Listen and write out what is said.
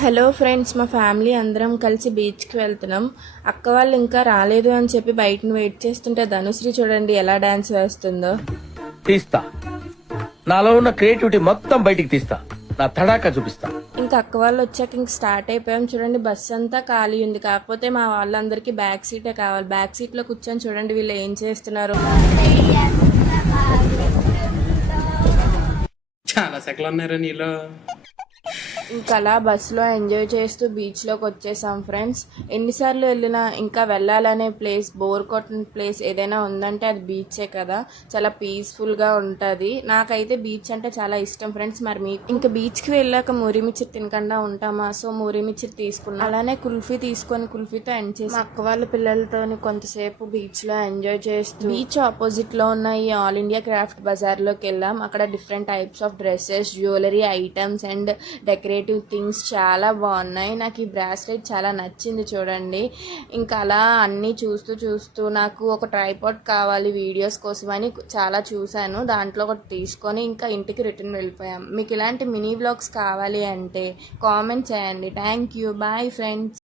Hello friends, మా family అందరం కలిసి బీచ్కి వెళ్తున్నాం. అక్క వాళ్ళు ఇంకా రాలేదు అని చెప్పి బయటను వెయిట్ చేస్తుంటే ధనుశ్రీ చూడండి ఎలా డాన్స్ వేస్తుందో. తీస్తా, నాలో ఉన్న క్రియేటివిటీ మొత్తం బయటికి తీస్తా, నా తడాకా చూపిస్తా. ఇంకా అక్క వాళ్ళు వచ్చాక ఇంక స్టార్ట్ అయిపోయాం. చూడండి బస్ అంతా ఖాళీ ఉంది, కాకపోతే మా వాళ్ళందరికీ బ్యాక్ సీటే కావాలి. బ్యాక్ సీట్లో కూర్చొని చూడండి వీళ్ళు ఏం చేస్తున్నారు. చాలా సెకలు ఉన్నారా నీలో. ఇంకా అలా బస్సులో ఎంజాయ్ చేస్తూ బీచ్లోకి వచ్చేసాం ఫ్రెండ్స్. ఎన్నిసార్లు వెళ్ళినా ఇంకా వెళ్ళాలనే ప్లేస్, బోర్ కొట్టిన ప్లేస్ ఏదైనా ఉందంటే అది బీచే కదా. చాలా పీస్ఫుల్గా ఉంటుంది. నాకైతే బీచ్ అంటే చాలా ఇష్టం ఫ్రెండ్స్. మరి మీకు ఇంకా బీచ్కి వెళ్ళాక మురిమిచ్చిరి తినకుండా ఉంటామా? సో మురిమిచ్చిరి తీసుకున్నాం. అలానే కుల్ఫీ తీసుకొని కుల్ఫీతో ఎండ్ చేసి మా అక్క వాళ్ళ పిల్లలతో కొంతసేపు బీచ్లో ఎంజాయ్ చేస్తూ బీచ్ ఆపోజిట్లో ఉన్న ఈ ఆల్ ఇండియా క్రాఫ్ట్ బజార్లోకి వెళ్ళాం. అక్కడ different types of dresses, jewellery items and decorative things చాలా బాగున్నాయి. నాకు ఈ బ్రాస్లెట్ చాలా నచ్చింది చూడండి. ఇంకా అలా అన్నీ చూస్తూ నాకు ఒక ట్రైపాడ్ కావాలి వీడియోస్ కోసం అని చాలా చూశాను. దాంట్లో ఒకటి తీసుకొని ఇంకా ఇంటికి రిటర్న్ వెళ్ళిపోయాం. మీకు ఇలాంటి మినీ వ్లాగ్స్ కావాలి అంటే కామెంట్ చేయండి. Thank you, bye friends.